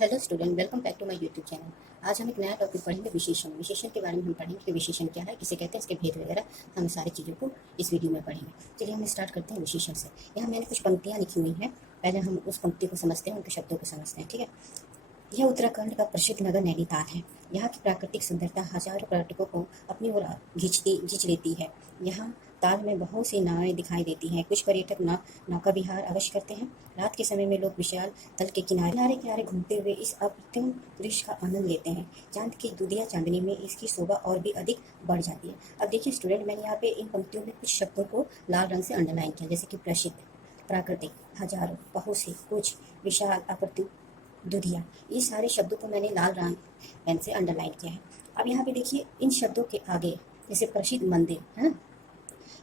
Hello student, welcome back to my YouTube channel. आज हम एक नया टॉपिक पढ़ेंगे, विशेषण। विशेषण के बारे में हम पढ़ेंगे कि विशेषण क्या है, किसे कहते हैं, इसके भेद वगैरह हम सारी चीज़ों को इस वीडियो में पढ़ेंगे। चलिए हम स्टार्ट करते हैं विशेषण से। यहाँ मैंने कुछ पंक्तियाँ लिखी हुई हैं, पहले हम उस पंक्ति को समझते हैं, उनके शब्दों को समझते हैं। ठीक है। यह उत्तराखंड का प्रसिद्ध नगर नैनीताल है। यहाँ की प्राकृतिक सुंदरता हजारों पर्यटकों को अपनी ओर खींच लेती है। यहाँ ताल में बहुत सी नावें दिखाई देती हैं। कुछ पर्यटक नौका विहार अवश्य करते हैं। रात के समय में लोग विशाल तल के किनारे किनारे किनारे घूमते हुए इस अप्रतिम दृश्य का आनंद लेते हैं। चांद की दुधिया चांदनी में इसकी शोभा और भी अधिक बढ़ जाती है। अब देखिए स्टूडेंट, मैंने यहाँ पे इन पंक्तियों में कुछ शब्दों को लाल रंग से अंडरलाइन किया, जैसे कि प्रसिद्ध, प्राकृतिक, हजारों, बहुत से, कुछ, विशाल, अप्रतिम, दुधिया। ये सारे शब्दों को मैंने लाल रंग पेन से अंडरलाइन किया है। अब यहाँ पे देखिए इन शब्दों के आगे, जैसे प्रसिद्ध मंदिर है ना,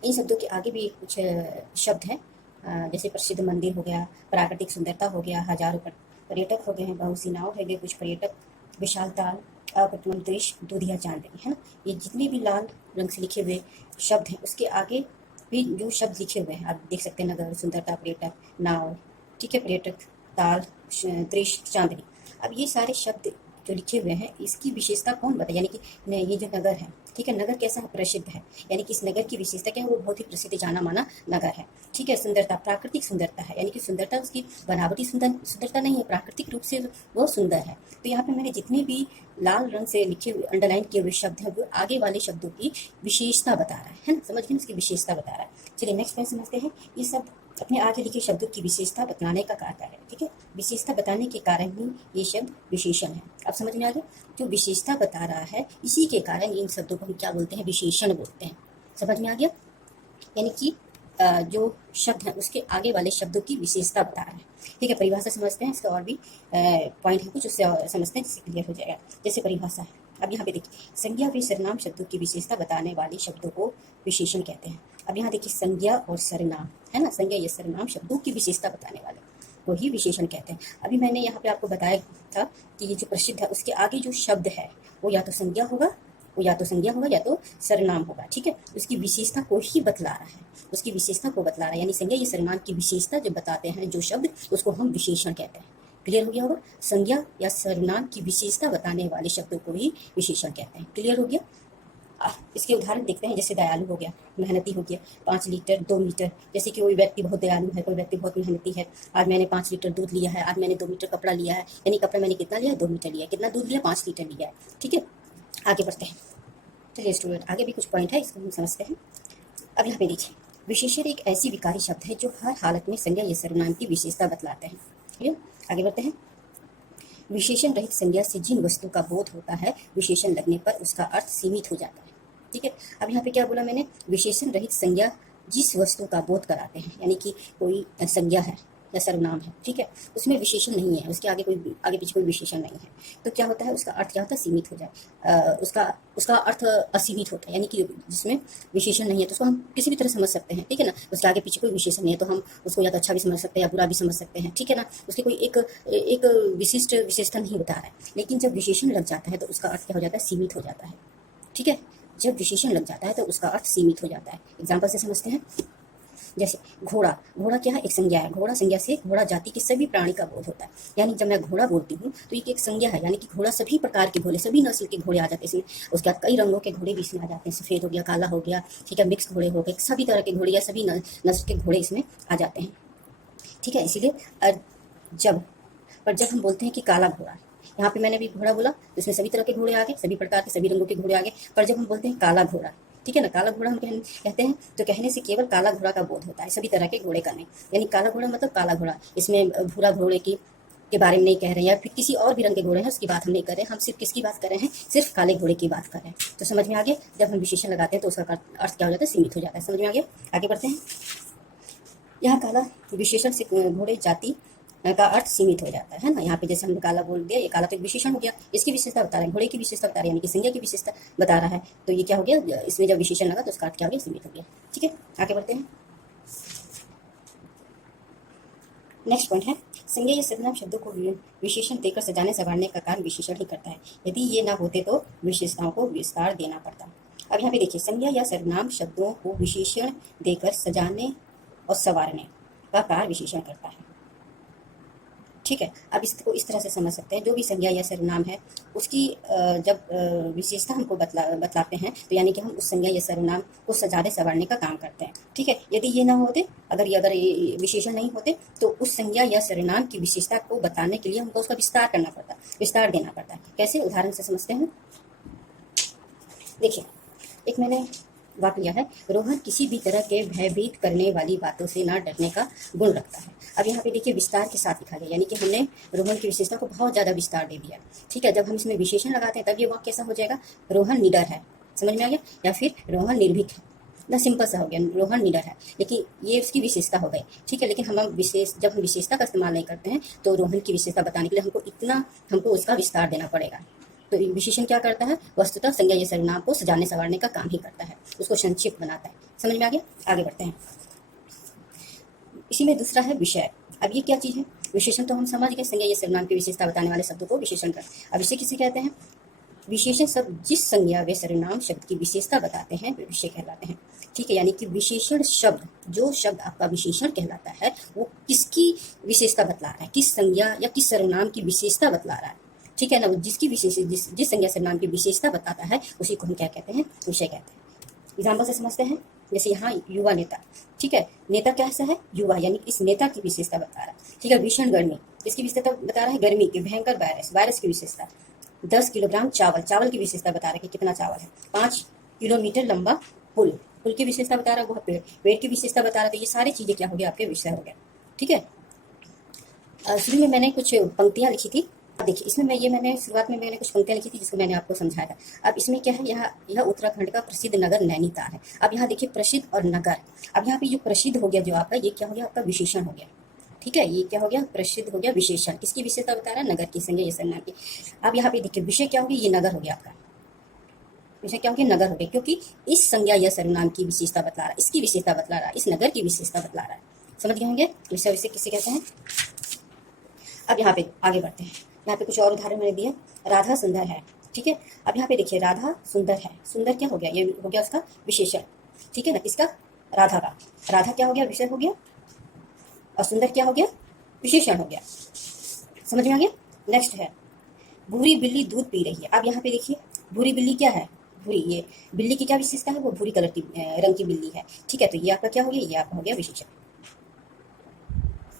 इन शब्दों के आगे भी कुछ शब्द हैं, जैसे प्रसिद्ध मंदिर हो गया, प्राकृतिक सुंदरता हो गया, हजारों पर्यटक हो गए हैं, बहुत सी नाव हो गए कुछ पर्यटक, विशाल ताल, अप्रतिम दृश्य, दुधिया चांदनी, है ना। ये जितने भी लाल रंग से लिखे हुए शब्द हैं, उसके आगे भी जो शब्द लिखे हुए हैं आप देख सकते हैं, नगर, सुंदरता, पर्यटक, नाव, ठीक है, पर्यटक, ताल, दृश्य, चांदनी। अब ये सारे शब्द जो लिखे हुए हैं, इसकी विशेषता कौन बताए, यानी कि ये जो नगर है, ठीक है, नगर कैसा है, प्रसिद्ध है, यानी कि इस नगर की विशेषता क्या है, वो बहुत ही प्रसिद्ध जाना माना नगर है। ठीक है। सुंदरता, प्राकृतिक सुंदरता है, यानी कि सुंदरता उसकी बनावटी सुंदरता नहीं है, प्राकृतिक रूप से वो सुंदर है। तो यहाँ पे मैंने जितने भी लाल रंग से लिखे हुए, अंडरलाइन किए हुए शब्द हैं, वो आगे वाले शब्दों की विशेषता बता रहा है ना, समझ गए, उसकी विशेषता बता रहा है। चलिए नेक्स्ट पॉइंट समझते हैं। ये सब अपने आगे लिखे शब्दों की विशेषता बताने का कार्य है। ठीक है। विशेषता बताने के कारण ही ये शब्द विशेषण है। अब समझ में आ गया, जो विशेषता बता रहा है इसी के कारण इन शब्दों को हम क्या बोलते हैं, विशेषण बोलते हैं। समझ में आ गया, यानी कि जो शब्द है उसके आगे वाले शब्दों की विशेषता बता रहा है। ठीक है। परिभाषा समझते हैं, इसका और भी पॉइंट है कुछ, उससे समझते हैं, जिससे क्लियर हो जाएगा। जैसे परिभाषा है, अब यहाँ पे देखिए, संज्ञा व सर्वनाम शब्दों की विशेषता बताने वाले शब्दों को विशेषण कहते हैं। अब यहाँ देखिए, संज्ञा और सर्वनाम है ना, संज्ञा या सर्वनाम शब्दों की विशेषता बताने वाले को ही विशेषण कहते हैं। अभी मैंने यहाँ पे आपको बताया था कि ये जो प्रसिद्ध है उसके आगे जो शब्द है वो या तो संज्ञा होगा, या तो सर्वनाम होगा। ठीक है। उसकी विशेषता को ही बतला रहा है, उसकी विशेषता को बतला रहा है, यानी संज्ञा या सर्वनाम की विशेषता जो बताते हैं जो शब्द, उसको हम विशेषण कहते हैं। क्लियर हो गया होगा, संज्ञा या सर्वनाम की विशेषता बताने वाले शब्दों को ही विशेषण कहते हैं। क्लियर हो गया। इसके उदाहरण देखते हैं, जैसे दयालु हो गया, मेहनती हो गया, 5 लीटर 2 मीटर, जैसे कि कोई व्यक्ति बहुत दयालु है, कोई व्यक्ति बहुत मेहनती है। आज मैंने 5 लीटर दूध लिया है, आज मैंने 2 मीटर कपड़ा लिया है, यानी कपड़ा मैंने कितना लिया है, 2 मीटर लिया है, कितना दूध लिया, 5 लीटर लिया है। ठीक है। आगे बढ़ते हैं। चलिए स्टूडेंट, आगे भी कुछ पॉइंट है, इसको हम समझते हैं। अब यहाँ पे देखिए, विशेषण एक ऐसी विकारी शब्द है जो हर हालत में संज्ञा या सर्वनाम की विशेषता बतलाते हैं। ठीक है। आगे बढ़ते हैं। विशेषण रहित संज्ञा से जिन वस्तु का बोध होता है, विशेषण लगने पर उसका अर्थ सीमित हो जाता है। ठीक है। अब यहाँ पे क्या बोला मैंने, विशेषण रहित संज्ञा जिस वस्तु का बोध कराते हैं, यानी कि कोई संज्ञा है या सर्वनाम है, ठीक है, उसमें विशेषण नहीं है, उसके आगे पीछे कोई विशेषण नहीं है, तो क्या होता है, उसका अर्थ क्या होता है, सीमित हो जाए, उसका अर्थ असीमित होता है, यानी कि जिसमें विशेषण नहीं है तो उसको हम किसी भी तरह समझ सकते हैं। ठीक है ना, उसके आगे पीछे कोई विशेषण नहीं है तो हम उसको या तो अच्छा भी समझ सकते हैं या बुरा भी समझ सकते हैं। ठीक है ना, उसकी कोई एक विशिष्ट विशेषता नहीं बता रहा है। लेकिन जब विशेषण लग जाता है तो उसका अर्थ क्या हो जाता है, सीमित हो जाता है। ठीक है। जब विशेषण लग जाता है तो उसका अर्थ सीमित हो जाता है। एग्जाम्पल से समझते हैं, जैसे घोड़ा, घोड़ा क्या है, एक संज्ञा है। घोड़ा संज्ञा से घोड़ा जाति के सभी प्राणी का बोध होता है, यानी जब मैं घोड़ा बोलती हूँ तो एक संज्ञा है, यानी कि घोड़ा सभी प्रकार के घोड़े, सभी नस्ल के घोड़े आ जाते हैं इसमें। उसके बाद कई रंगों के घोड़े भी इसमें आ जाते हैं, सफ़ेद हो गया, काला हो गया, ठीक है, मिक्स घोड़े हो गए, सभी तरह के घोड़े या सभी नस्ल के घोड़े इसमें आ जाते हैं। ठीक है। इसीलिए जब हम बोलते हैं कि काला घोड़ा, यहाँ पे मैंने भी घोड़ा बोला तो इसमें सभी तरह के घोड़े आ गए, सभी प्रकार के सभी रंगों के घोड़े आ गए। पर जब हम बोलते हैं काला घोड़ा, ठीक है ना, काला घोड़ा हम कहते हैं तो कहने से केवल काला घोड़ा का बोध होता है, सभी तरह के घोड़े का नहीं। यानी काला घोड़ा मतलब काला घोड़ा, इसमें भूरा घोड़े के बारे में नहीं कह रहे हैं, या फिर किसी और भी रंग के घोड़े हैं उसकी बात हम नहीं कर रहे हैं, हम सिर्फ किसकी बात कर रहे हैं, सिर्फ काले घोड़े की बात कर रहे हैं। तो समझ में आ गया, जब हम विशेषण लगाते हैं तो उसका अर्थ क्या हो जाता है, सीमित हो जाता है। समझ में आ गया। आगे बढ़ते हैं। यहाँ काला विशेषण से घोड़े जाति का अर्थ सीमित हो जाता है ना। यहाँ पे जैसे हमने काला बोल दिया, ये काला तो एक विशेषण हो गया, इसकी विशेषता बता रहे हैं, घोड़े की विशेषता बता रहे हैं, यानी कि संज्ञा की विशेषता बता रहा है, तो ये क्या हो गया, इसमें जब विशेषण लगा तो उसका अर्थ क्या हो गया, सीमित हो गया। ठीक है। आगे बढ़ते हैं। नेक्स्ट पॉइंट है, संज्ञा या सर्वनाम शब्दों को विशेषण देकर सजाने संवारने का कार्य विशेषण ही करता है। यदि ये ना होते तो विशेषताओं को विस्तार देना पड़ता। अब यहाँ पे देखिए, संज्ञा या सर्वनाम शब्दों को विशेषण देकर सजाने और संवारने का कार्य विशेषण करता है। ठीक है। अब इसको इस तरह से समझ सकते हैं, जो भी संज्ञा या सर्वनाम है उसकी जब विशेषता हमको बतलाते हैं तो यानी कि हम उस संज्ञा या सर्वनाम को सजाने संवारने का काम करते हैं। ठीक है। यदि ये ना होते, अगर ये विशेषण नहीं होते तो उस संज्ञा या सर्वनाम की विशेषता को बताने के लिए हमको उसका विस्तार करना पड़ता, विस्तार देना पड़ता है। कैसे, उदाहरण से समझते हैं। देखिए, एक मैंने वाक्य लिया है, रोहन किसी भी तरह के भयभीत करने वाली बातों से ना डरने का गुण रखता है। अब यहाँ पे देखिए विस्तार के साथ लिखा गया, यानी कि हमने रोहन की विशेषता को बहुत ज़्यादा विस्तार दे दिया। ठीक है। जब हम इसमें विशेषण लगाते हैं तब ये वाक्य कैसा हो जाएगा, रोहन निडर है, समझ में आ गया, या फिर रोहन निर्भीक है, ना सिंपल सा हो गया, रोहन निडर है, लेकिन ये उसकी विशेषता हो गई। ठीक है। लेकिन जब हम विशेषता का इस्तेमाल नहीं करते हैं तो रोहन की विशेषता बताने के लिए हमको उसका विस्तार देना पड़ेगा। तो विशेषण क्या करता है, वस्तुतः संज्ञा या सर्वनाम को सजाने संवारने का काम ही करता है, उसको संक्षिप्त बनाता है। समझ में आ गया। आगे बढ़ते हैं। इसी में दूसरा है विषय। अब ये क्या चीज़ है, विशेषण तो हम समझ गए, संज्ञा या सर्वनाम की विशेषता बताने वाले शब्दों को विशेषण कर। अब इसे किसे कहते हैं, विशेषण शब्द जिस संज्ञा व सर्वनाम शब्द की विशेषता बताते हैं वे विषय कहलाते हैं। ठीक है। यानी कि विशेषण शब्द, जो शब्द आपका विशेषण कहलाता है वो किसकी विशेषता बतला रहा है, किस संज्ञा या किस सर्वनाम की विशेषता बतला रहा है। ठीक है ना, जिसकी जिस संज्ञा सर्वनाम की विशेषता बताता है उसी को हम क्या कहते हैं, विषय कहते हैं। एग्जाम्पल से समझते हैं। जैसे यहाँ युवा नेता। ठीक है। नेता कैसा है, युवा, यानी इस नेता की विशेषता बता रहा है। ठीक है। भीषण गर्मी, इसकी विशेषता बता रहा है गर्मी की, भयंकर वायरस की विशेषता। 10 किलोग्राम चावल की विशेषता बता रहा है कि कितना चावल है। 5 किलोमीटर लंबा पुल की विशेषता बता रहा है, वह पेड़ की विशेषता बता रहा है। तो ये सारी चीजें क्या हो गया, आपके विषय हो गया। ठीक है। शुरू में मैंने कुछ पंक्तियां लिखी थी। देखिए इसमें मैंने शुरुआत में मैंने कुछ पंक्तियां लिखी थी जिसको मैंने आपको समझाया था। अब इसमें क्या है, यह उत्तराखंड का प्रसिद्ध नगर नैनीताल है। अब यहाँ देखिए प्रसिद्ध और नगर। अब यहाँ पे जो प्रसिद्ध हो गया जो आपका, ये क्या हो गया, आपका विशेषण हो गया। ठीक है। ये क्या हो गया, प्रसिद्ध हो गया विशेषण। किसकी विशेषता बता रहा है, नगर की, संज्ञा या सर्वनाम की। अब यहाँ पे देखिए विषय क्या हो गया, ये नगर हो गया आपका, विषय क्या हो गया, नगर हो गया, क्योंकि इस संज्ञा या सर्वनाम की विशेषता बतला रहा है, इसकी विशेषता बतला रहा है, इस नगर की विशेषता बतला रहा है। समझ गए होंगे विषय किसे कहते हैं। अब यहाँ पे आगे बढ़ते हैं। यहाँ पे कुछ और उदाहरण मैंने दिया। राधा सुंदर है। ठीक है। अब यहाँ पे देखिए राधा सुंदर है, सुंदर क्या हो गया, ये हो गया उसका विशेषण। ठीक है ना, किसका, राधा का। राधा क्या हो गया, विषय हो गया, और सुंदर क्या हो गया, विशेषण हो गया। समझ में आ गया। नेक्स्ट है, भूरी बिल्ली दूध पी रही है। अब यहाँ पे देखिए भूरी बिल्ली क्या है, भूरी, ये बिल्ली की क्या विशेषता है, वो भूरी कलर की रंग की बिल्ली है। ठीक है। तो ये आपका क्या हो गया, ये आपका हो गया विशेषण।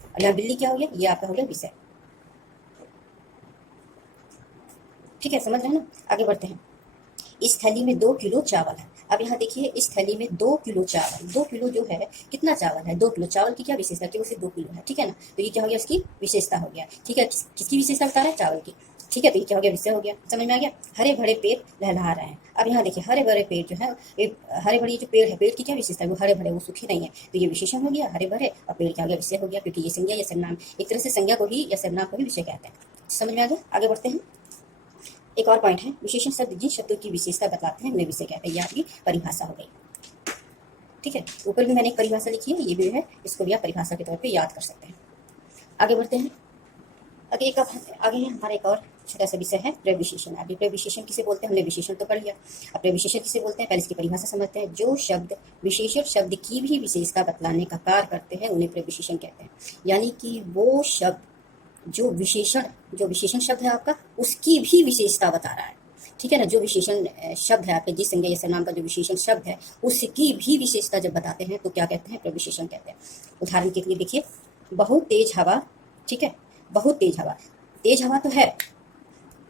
और यहाँ बिल्ली क्या हो गया, ये आपका हो गया विषय। ठीक है, समझ रहे हैं ना। आगे बढ़ते हैं। इस थैली में 2 किलो चावल है। अब यहाँ देखिए इस थैली में 2 किलो चावल, 2 किलो जो है कितना चावल है, 2 किलो चावल की क्या विशेषता है, उसे 2 किलो है। ठीक है ना। तो ये क्या हो गया, इसकी विशेषता हो गया। ठीक है। किसकी विशेषता बता रहा है, चावल की। ठीक है। तो ये क्या हो गया, विषय हो गया। समझ में आ गया। हरे भरे पेड़ लहलहा रहे हैं। अब यहाँ देखिए हरे भरे पेड़ जो है, हरे भरे जो पेड़ है, पेड़ की क्या विशेषता है, वो हरे भरे, वो सूखे नहीं है। तो ये विशेषण हो गया, हरे भरे, और पेड़ क्या हो गया, विषय हो गया, क्योंकि ये संज्ञा या सर्वनाम, एक तरह से संज्ञा को ही या सर्वनाम को ही विषय कहते हैं। समझ में आ गया। आगे बढ़ते हैं। एक और पॉइंट है, विशेषण शब्द जिन शब्दों की विशेषता बताते हैं उन्हें विषय कहते हैं। ये आपकी परिभाषा हो गई। ठीक है। ऊपर भी मैंने एक परिभाषा लिखी है, ये भी है, इसको भी आप परिभाषा के तौर पे याद कर सकते हैं। आगे बढ़ते हैं। आगे हमारा एक और छोटा सा विषय है प्रविशेषण। अभी प्रविशेषण किसे बोलते हैं, हमने विशेषण तो पढ़ लिया। अब प्रविशेषण किसे बोलते हैं, पहले इसकी परिभाषा समझते हैं। जो शब्द विशेषण शब्द की भी विशेषता बतलाने का कार्य करते हैं उन्हें प्रविशेषण कहते हैं। यानी कि वो शब्द जो विशेषण शब्द है आपका, उसकी भी विशेषता बता रहा है। ठीक है ना। जो विशेषण शब्द है आपके, जिस संज्ञा या सर्वनाम का जो विशेषण शब्द है उसकी भी विशेषता जब बताते हैं तो क्या कहते हैं, प्रविशेषण कहते हैं। उदाहरण के लिए देखिए, बहुत तेज हवा। ठीक है। बहुत तेज हवा तो है,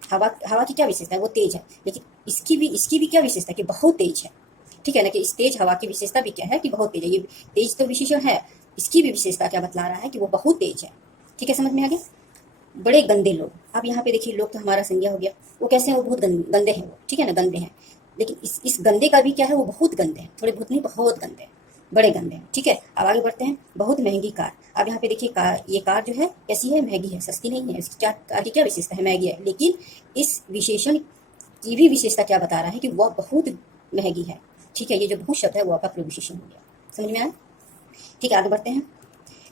हवा की क्या विशेषता है, वो तेज है, लेकिन इसकी भी क्या विशेषता है कि बहुत तेज है। ठीक है ना, कि इस तेज हवा की विशेषता भी क्या है कि बहुत तेज है। ये तेज तो विशेषण है, इसकी भी विशेषता क्या बतला रहा है कि वो बहुत तेज है। ठीक है, समझ में आ गया। बड़े गंदे लोग। अब यहाँ पे देखिए लोग तो हमारा संज्ञा हो गया, वो कैसे हैं, वो बहुत गंदे हैं वो। ठीक है ना, गंदे हैं, लेकिन इस गंदे का भी क्या है, वो बहुत गंदे हैं, थोड़े बहुत नहीं, बहुत गंदे हैं, बड़े गंदे हैं। ठीक है। अब आगे बढ़ते हैं। बहुत महंगी कार। अब यहाँ पे देखिए ये कार जो है कैसी है, महंगी है, सस्ती नहीं है। इसकी क्या, कार की क्या विशेषता है, महंगी है, लेकिन इस विशेषण की भी विशेषता क्या बता रहा है कि वह बहुत महंगी है। ठीक है। ये जो बहुत शब्द है वो आपका प्रविशेषण हो गया। समझ में आया। ठीक है, आगे बढ़ते हैं।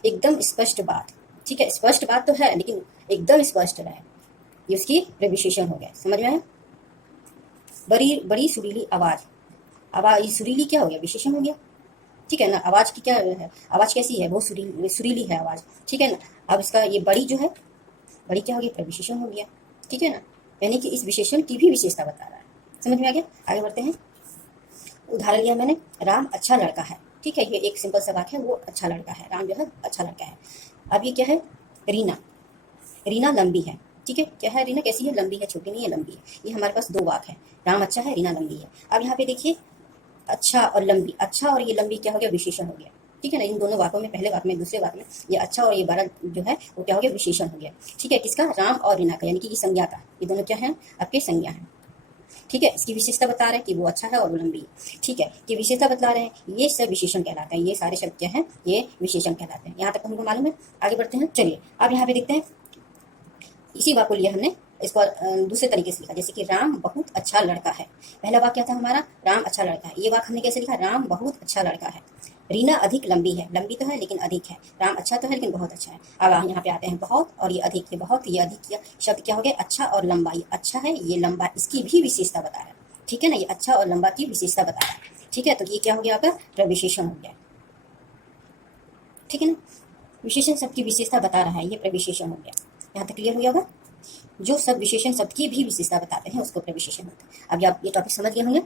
एकदम स्पष्ट बात। ठीक है, स्पष्ट बात तो है लेकिन एकदम स्पष्ट रहे, ये उसकी प्रविशेषण हो गया। समझ में आया। बड़ी सुरीली आवाज, सुरीली क्या हो गया, विशेषण हो गया। ठीक है ना। आवाज की क्या है, आवाज कैसी है, बहुत सुरीली है आवाज। ठीक है ना। अब इसका ये बड़ी जो है बड़ी क्या हो गई, प्रविशेषण हो गया। ठीक है ना, यानी कि इस विशेषण की भी विशेषता बता रहा है। समझ में आ गया? आगे बढ़ते हैं। उदाहरण लिया मैंने, राम अच्छा लड़का है। ठीक है, ये एक सिंपल सा वाक्य है, वो अच्छा लड़का है, राम जो है अच्छा लड़का है। अब ये क्या है, रीना, रीना लंबी है। ठीक है, क्या है, रीना कैसी है, लंबी है, छोटी नहीं है, लंबी है। ये हमारे पास दो वाक्य है, राम अच्छा है, रीना लंबी है। अब यहाँ पे देखिए, अच्छा और लंबी, अच्छा और ये लंबी क्या हो गया, विशेषण हो गया। ठीक है ना, इन दोनों वाक्यों में, पहले वाक्य में, दूसरे वाक्य में, ये अच्छा और ये बड़ा जो है वो क्या हो गया, विशेषण हो गया। ठीक है, किसका, राम और रीना का, यानी कि ये संज्ञा का, ये दोनों क्या है, आपके संज्ञा है। ठीक है, इसकी विशेषता बता रहे हैं कि वो अच्छा है और वो लंबी है। ठीक है, कि विशेषता बता रहे हैं, ये सब विशेषण कहलाते हैं, ये सारे शब्द क्या है, ये विशेषण कहलाते हैं। यहाँ तक हमको मालूम है। आगे बढ़ते हैं, चलिए अब यहाँ पे देखते हैं, इसी वाक्य को लिया हमने, इसको दूसरे तरीके से लिखा, जैसे कि राम बहुत अच्छा लड़का है। पहला वाक्य क्या था हमारा, राम अच्छा लड़का है। ये वाक्य हमने कैसे लिखा, राम बहुत अच्छा लड़का है। रीना अधिक लंबी है, लंबी तो है लेकिन अधिक है। राम अच्छा तो है लेकिन बहुत अच्छा है। अब यहाँ पे आते हैं, बहुत और ये अधिक, ये बहुत ये अधिक, ये शब्द क्या हो गया, अच्छा और लंबा। ये अच्छा है, ये लंबा, इसकी भी विशेषता बता रहा है। ठीक है ना, ये अच्छा और लंबा की विशेषता बता रहा है। ठीक है, तो ये क्या हो गया, आपका प्रविशेषण हो गया। ठीक है ना, विशेषण शब्द की विशेषता बता रहा है, ये प्रविशेषण हो गया। यहाँ तक क्लियर हो गया होगा। जो सब विशेषण शब्द की भी विशेषता बताते हैं उसको प्रविशेषण होता है। अभी आप ये टॉपिक समझ गए होंगे।